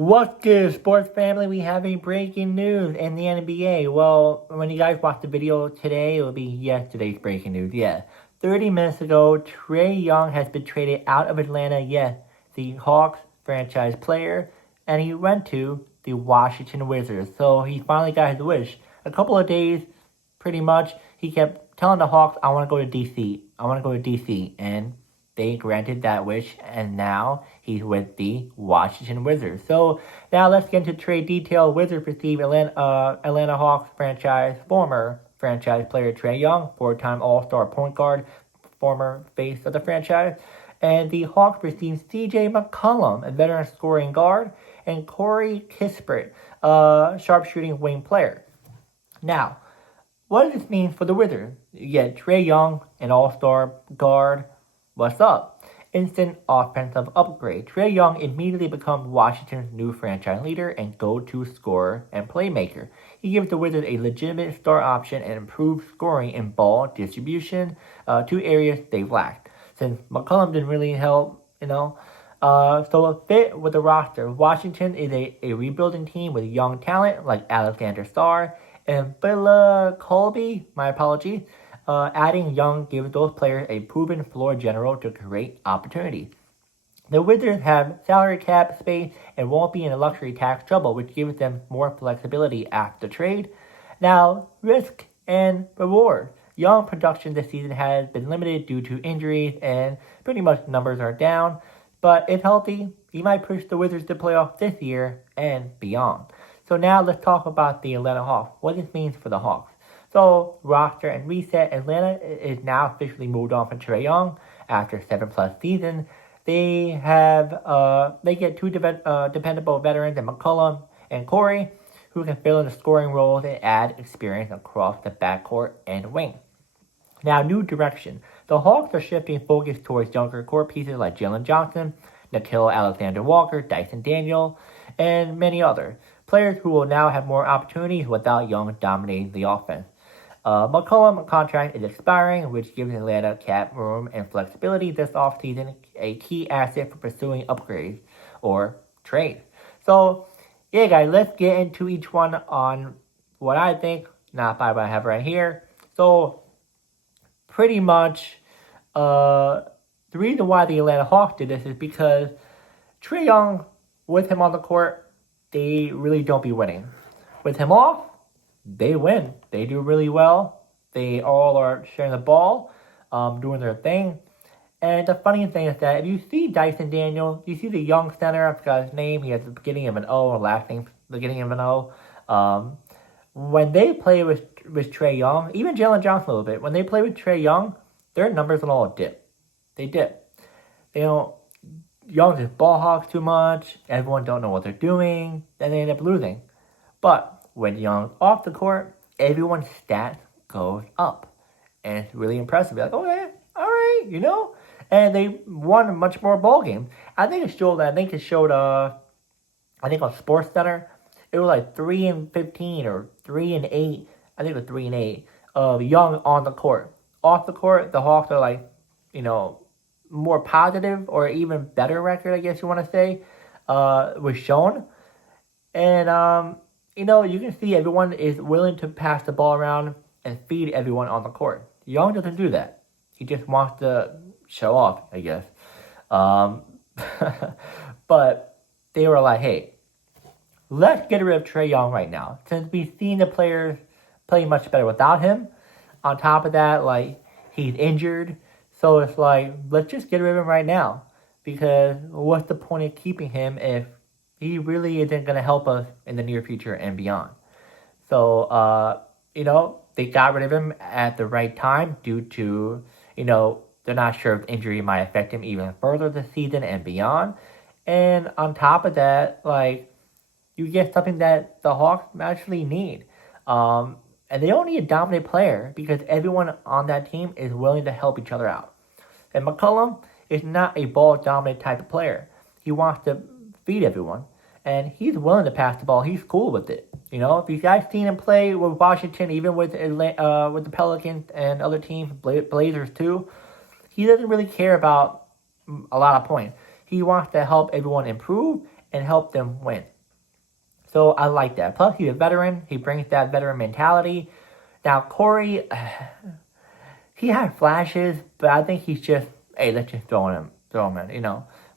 What's good, sports family? We have a breaking news in the NBA. Well, when you guys watch the video today, it will be yesterday's breaking news. Yeah. 30 minutes ago, Trae Young has been traded out of Atlanta. Yes, the Hawks franchise player. And he went to the Washington Wizards. So he finally got his wish. A couple of days, pretty much, he kept telling the Hawks, I want to go to DC. I want to go to DC. And they granted that wish, and now he's with the Washington Wizards. So now let's get into trade detail. Wizards receive Atlanta Hawks former franchise player Trae Young, four-time All-Star point guard, former face of the franchise. And the Hawks receive C.J. McCollum, a veteran scoring guard, and Corey Kispert, a sharpshooting wing player. Now, what does this mean for the Wizards? You get Trae Young, an all-star guard. What's up? Instant offensive upgrade. Trae Young immediately becomes Washington's new franchise leader and go-to scorer and playmaker. He gives the Wizards a legitimate star option and improved scoring and ball distribution, two areas they've lacked. Since McCollum didn't really help, so a fit with the roster. Washington is a rebuilding team with young talent like Alexander Starr and Billa Colby, my apologies. Adding Young gives those players a proven floor general to create opportunities. The Wizards have salary cap space and won't be in a luxury tax trouble, which gives them more flexibility after the trade. Now, risk and reward. Young production this season has been limited due to injuries, and pretty much numbers are down. But if healthy, he might push the Wizards to playoffs this year and beyond. So now let's talk about the Atlanta Hawks. What this means for the Hawks. So, roster and reset. Atlanta is now officially moved on from Trae Young after 7+ seasons. They get two dependable veterans in McCollum and Corey, who can fill in the scoring roles and add experience across the backcourt and wing. Now, new direction. The Hawks are shifting focus towards younger core pieces like Jalen Johnson, Nickeil Alexander-Walker, Dyson Daniel, and many others. Players who will now have more opportunities without Young dominating the offense. McCollum contract is expiring, which gives Atlanta cap room and flexibility this offseason, a key asset for pursuing upgrades or trades. So, yeah, guys, let's get into each one on what I think, not by what I have right here. So, pretty much, the reason why the Atlanta Hawks did this is because Trae Young, with him on the court, they really don't be winning. With him off, they win. They do really well. They all are sharing the ball, doing their thing. And the funny thing is that if you see Dyson Daniel, you see the young center, I forgot his name, he has the beginning of an O, or last name beginning of an O. When they play with Trae Young, even Jalen Johnson a little bit, when they play with Trae Young, their numbers will all dip. They dip. Young just ball hawks too much, everyone don't know what they're doing, then they end up losing. But when Young's off the court, everyone's stats goes up. And it's really impressive. You're like, okay, all right, And they won much more ball games. I think it showed, on Sports Center, it was like 3-15 or 3-8. I think it was 3-8 of Young on the court. Off the court, the Hawks are like, more positive or even better record, I guess you want to say, was shown. And, you can see everyone is willing to pass the ball around and feed everyone on the court. Young doesn't do that. He just wants to show off, I guess. But they were like, hey, let's get rid of Trae Young right now. Since we've seen the players play much better without him. On top of that, he's injured. So it's like, let's just get rid of him right now. Because what's the point of keeping him if he really isn't going to help us in the near future and beyond? So, they got rid of him at the right time due to, they're not sure if injury might affect him even further this season and beyond. And on top of that, you get something that the Hawks actually need. And they don't need a dominant player because everyone on that team is willing to help each other out. And McCollum is not a ball-dominant type of player. He wants to feed everyone. And he's willing to pass the ball. He's cool with it. If you guys seen him play with Washington, even with the Pelicans and other teams, Blazers too, he doesn't really care about a lot of points. He wants to help everyone improve and help them win. So I like that. Plus, he's a veteran. He brings that veteran mentality. Now, Corey, he had flashes, but I think he's just, hey, let's just throw him in.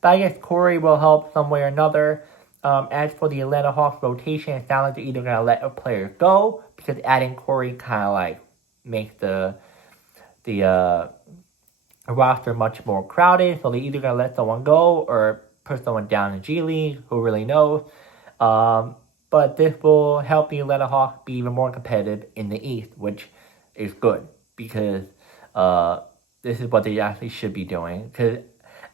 But I guess Corey will help some way or another. As for the Atlanta Hawks rotation, it sounds like they're either going to let a player go, because adding Corey kind of like makes the roster much more crowded. So they're either going to let someone go or put someone down in G League, who really knows. But this will help the Atlanta Hawks be even more competitive in the East, which is good, because this is what they actually should be doing. Because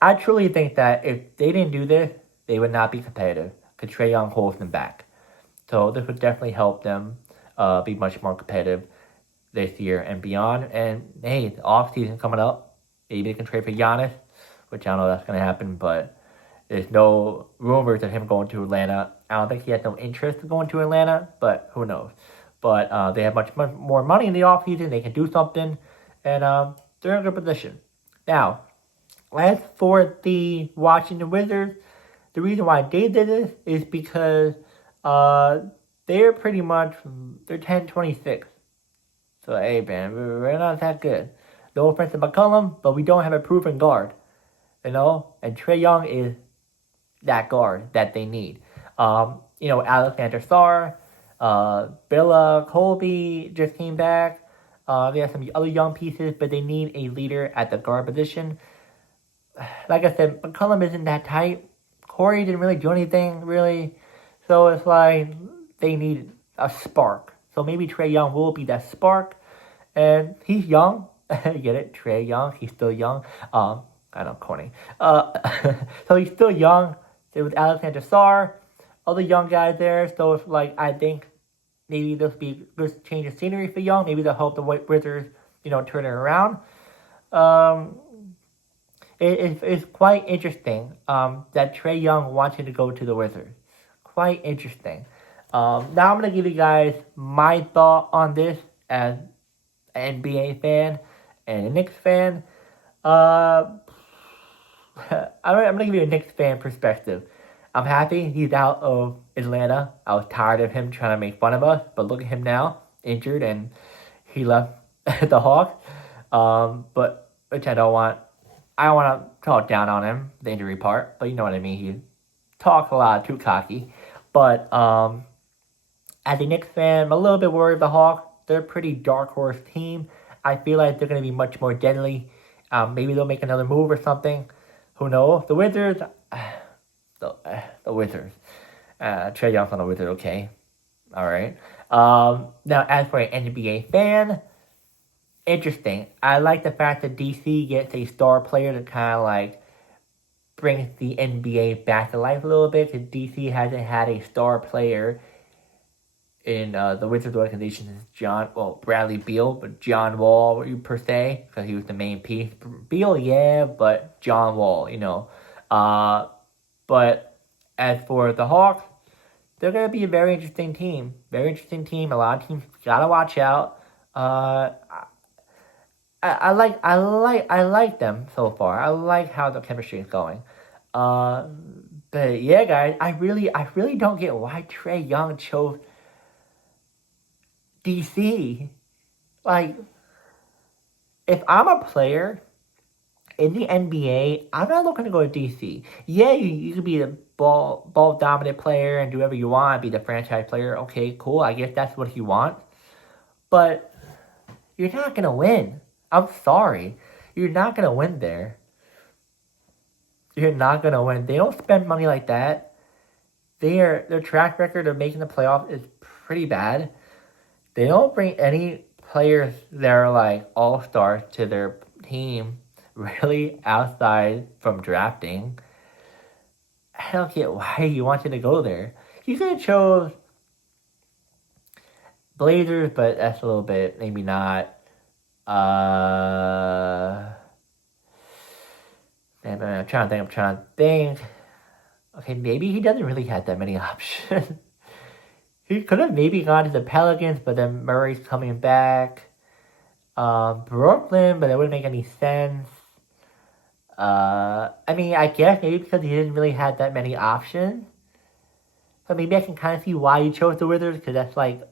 I truly think that if they didn't do this, they would not be competitive, because Trae Young holds them back. So this would definitely help them be much more competitive this year and beyond. And hey, the offseason coming up, maybe they can trade for Giannis, which I don't know if that's going to happen, but there's no rumors of him going to Atlanta. I don't think he has no interest in going to Atlanta, but who knows. But they have much more money in the offseason. They can do something, and they're in a good position. Now, as for the Washington Wizards, the reason why they did this is because they're 10-26. So, hey, man, we're not that good. No offense to McCollum, but we don't have a proven guard. And Trae Young is that guard that they need. Alexander Sarr, Billa, Colby just came back. They have some other young pieces, but they need a leader at the guard position. Like I said, McCollum isn't that tight. Corey didn't really do anything, really. So it's like they need a spark. So maybe Trae Young will be that spark. And he's young. Get it? Trae Young. He's still young. I know, corny. So he's still young. There was Alexander Sarr, other young guys there. So it's like, I think maybe this will be a good change of scenery for Young. Maybe they'll help the Wizards, turn it around. It's quite interesting that Trae Young wanted to go to the Wizards. Quite interesting. Now I'm going to give you guys my thought on this as an NBA fan and a Knicks fan. I'm going to give you a Knicks fan perspective. I'm happy he's out of Atlanta. I was tired of him trying to make fun of us, but look at him now, injured, and he left the Hawks. But which I don't want. I don't want to talk down on him, the injury part, but you know what I mean. He talks a lot, too cocky. But as a Knicks fan, I'm a little bit worried about the Hawks. They're a pretty dark horse team. I feel like they're going to be much more deadly. Maybe they'll make another move or something. Who knows? The Wizards. The Wizards. Trae Young's on the Wizards, okay. Alright. Now, as for an NBA fan, interesting. I like the fact that DC gets a star player to kind of like brings the NBA back to life a little bit, because DC hasn't had a star player in the Wizards organization since Bradley Beal, but John Wall per se, because he was the main piece. Beal, yeah, but John Wall, But as for the Hawks, they're going to be a very interesting team. Very interesting team. A lot of teams got to watch out. I like them so far. I like how the chemistry is going. But yeah, guys, I really don't get why Trae Young chose DC. Like, if I'm a player in the NBA, I'm not looking to go to DC. Yeah, you could be a ball dominant player and do whatever you want, be the franchise player. Okay, cool. I guess that's what you want. But you're not gonna win. I'm sorry. You're not gonna win there. You're not gonna win. They don't spend money like that. Their track record of making the playoffs is pretty bad. They don't bring any players that are like all-stars to their team, really, outside from drafting. I don't get why you wanted to go there. You could have chose Blazers, but that's a little bit, maybe not. I'm trying to think. Okay, maybe he doesn't really have that many options. He could have maybe gone to the Pelicans, but then Murray's coming back. Brooklyn, but that wouldn't make any sense. I guess maybe because he didn't really have that many options. So maybe I can kind of see why he chose the Wizards, because that's like,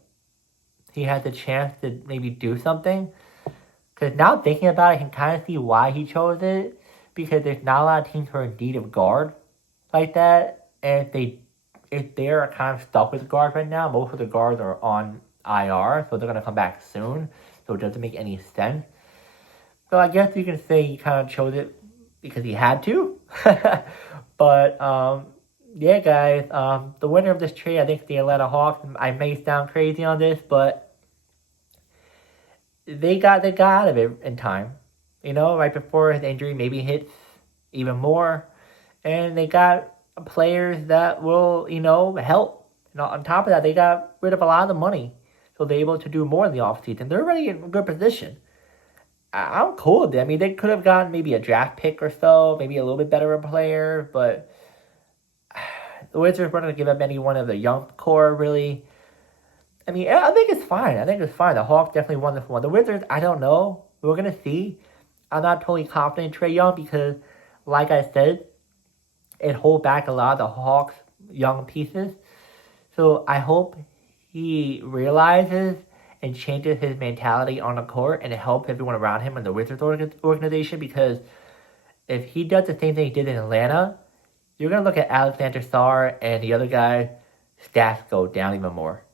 he has a chance to maybe do something. Because now thinking about it, I can kind of see why he chose it, because there's not a lot of teams who are in need of guard like that, and if they're kind of stuck with guards right now, most of the guards are on IR, so they're gonna come back soon, so it doesn't make any sense. So I guess you can say he kind of chose it because he had to. But yeah, guys, the winner of this trade, I think, is the Atlanta Hawks. I may sound crazy on this, but they got out of it in time. You know, right before his injury maybe hits even more, and they got players that will, help. On top of that, they got rid of a lot of the money, so they're able to do more in the offseason. They're already in a good position. I'm cool with it. I mean, they could have gotten maybe a draft pick or so, maybe a little bit better of a player, but the Wizards weren't going to give up any one of the young core, really. I mean, I think it's fine. The Hawks definitely won this one. The Wizards, I don't know. We're going to see. I'm not totally confident in Trae Young because, like I said, it hold back a lot of the Hawks' young pieces. So I hope he realizes and changes his mentality on the court, and it helps everyone around him in the Wizards organization, because if he does the same thing he did in Atlanta, you're going to look at Alexander Sarr and the other guy, stats go down even more.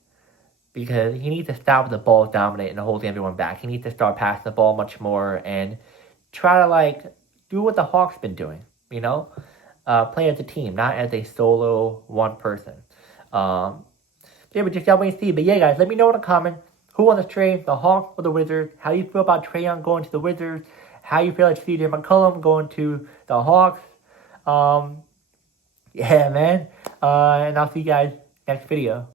Because he needs to stop the ball dominating and holding everyone back. He needs to start passing the ball much more and try to, do what the Hawks been doing, play as a team, not as a solo one person. Yeah, but just y'all wait and see. But yeah, guys, let me know in the comments who won the trade, the Hawks or the Wizards. How you feel about Trae Young going to the Wizards? How you feel like CJ McCollum going to the Hawks? Yeah, man. And I'll see you guys next video.